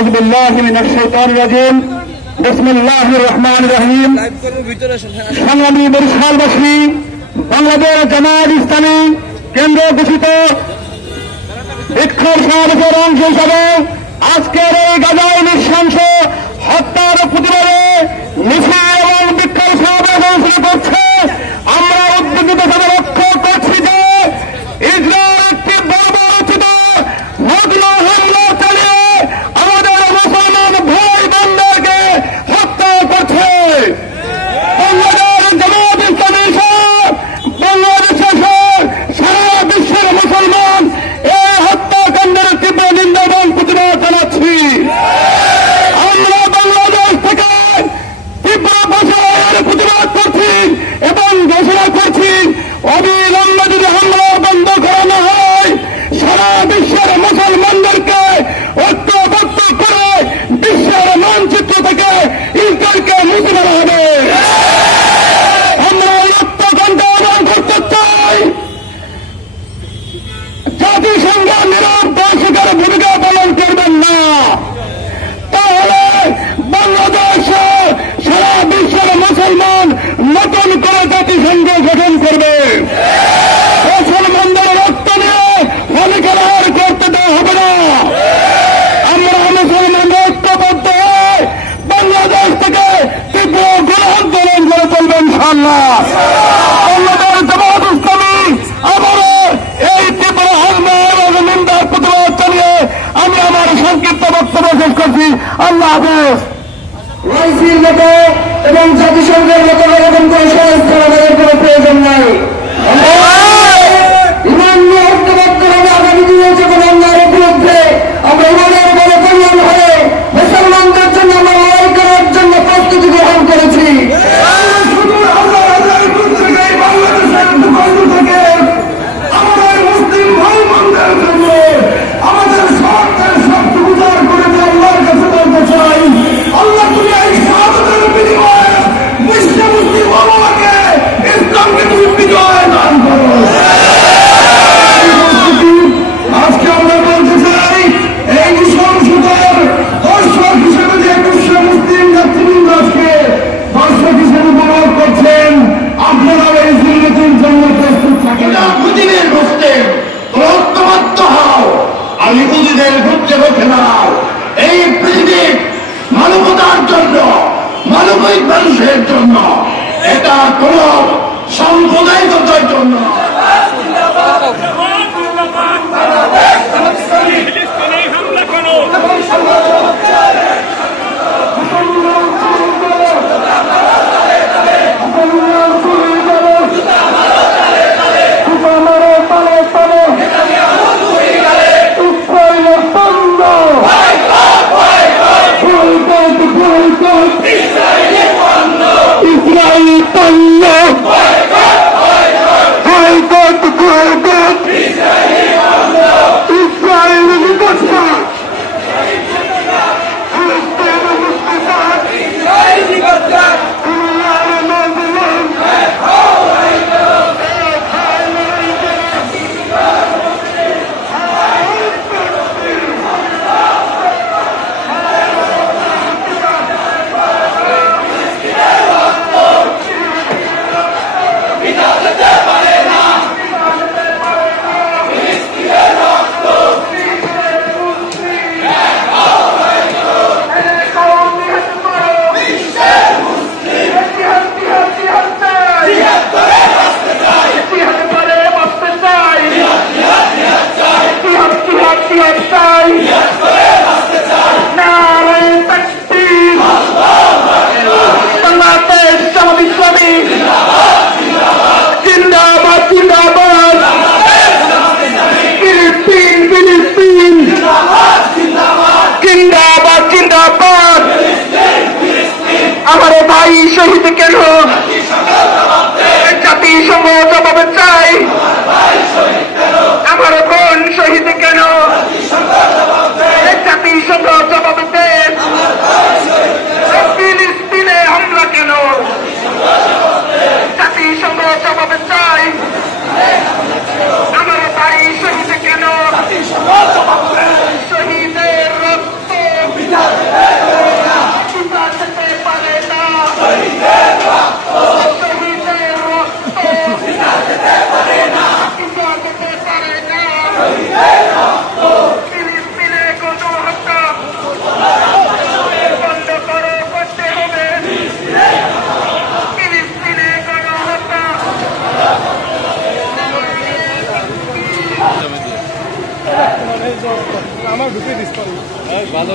আউযু বিল্লাহি মিনাশ শাইতানির রাজিম বিসমিল্লাহির রহমানির রহিম। সংগ্রামী বরিশালবাসী, বাংলাদেশ জামায়াত ইসলামী কেন্দ্র ঘোষিত বিক্ষোভ সমাবেশের অংশ হিসাবে আজকের এই গাজায় নৃশংস হত্যার প্রতিবাদে মিছিল এবং বিক্ষোভ সমাবেশ অনুষ্ঠিত করছে। আমরা উদ্বিগ্নতাভাবে লক্ষ্য করছি যে ইসরায়েল একটি বর্বরোচিত নগ্ন হামলা চালিয়ে আমাদের মুসলমান ভাই বোনদেরকে হত্যা করছে। বাংলাদেশ জামায়াত ইসলামী সহ বাংলাদেশের সারা বিশ্বের মুসলমান এই হত্যাকাণ্ডের তীব্র নিন্দা এবং প্রতিবাদ জানাচ্ছি। আমরা বাংলাদেশ থেকে তীব্র ভাষায় প্রতিবাদ করছি এবং ঘোষণা করছি, অবিলম্বে যদি হামলা বন্ধ করানো হয় সারা বিশ্বের মুসলমানদেরকে ঐক্যবদ্ধ করে বিশ্বের মানচিত্র থেকে ইসরায়েলকে মুছে ফেলা হবে। আমরা হত্যাকাণ্ড আহ্বান করতে চাই, জাতিসংঘের নীরব দর্শকের ভূমিকা পালন করবেন না, তাহলে বাংলাদেশ সারা বিশ্বের মুসলমান নতুন করে জাতিসংঘ গঠন করবে। মুসলমানদের রক্ত নিয়ে অধিকার করতে দেওয়া হবে না। আমরা মুসলমান ঐক্যবদ্ধ হয়ে বাংলাদেশ থেকে তীব্র গণ আন্দোলন করে চলবে ইনশাআল্লাহ। বাংলাদেশ জামায়াত ইসলামী আবারও এই তীব্র হামলা এবং নিন্দার প্রতিবাদ চালিয়ে আমি আমার সংক্ষিপ্ত বক্তব্য শেষ করছি। আল্লাহ হাফেজ। ওয়াইসির মতো এবং জাতিসংঘের মতো এরকম করে সংস্থা আমাদের কোনো প্রয়োজন নাই। ইমান নিয়ে ঐক্যবদ্ধ হবে। আগামী দিনে যখন আল্লাহর বিরুদ্ধে আমরা ইমানের বলে কল্যাণ হয়ে মুসলমানদের জন্য আমরা লড়াই করার জন্য প্রস্তুতি গ্রহণ করেছি। আমাদের মুসলিম ভাই বোনদের জন্য আমাদের সরকার সবটুকু উজাড় করে দিয়ে আল্লাহর কাছে বলতে চাই, আল্লাহ তুমি এই শাহাদাতের বিনিময়ে বিশ্ব মুসলিম উম্মাহকে ইসলামকে তুমি বিজয় দান করো। আজকে আমরা বলতে চাই, এই নৃশংসতার দর্শক হিসেবে যে বিশ্ব মুসলিম নেতৃবৃন্দ আজকে দর্শক হিসেবে উপভোগ করছেন, আপনারাও এই জুলুমের জন্য প্রস্তুত থাকেন। পুতিনের বসতে ঐক্যবদ্ধ হও, আর ইহুদিদের ঘুরতে বসে দাও। এই পৃথিবীর মানবতার জন্য, মানবিক মানুষের জন্য, এটা কোন সাম্প্রদায়িকতার জন্য। আমার ভাই শহীদ কেন? জাতিসংঘ জবাব চাই। আমার বোন শহীদ কেন? জাতিসংঘ জবাব দেন। ফিলিস্তিনে হামলা কেন? জাতিসংঘ জবাব চাই। আমার ভাই শহীদ কেন? শহীদের রক্ত আমার ঢুকে দিস ভালো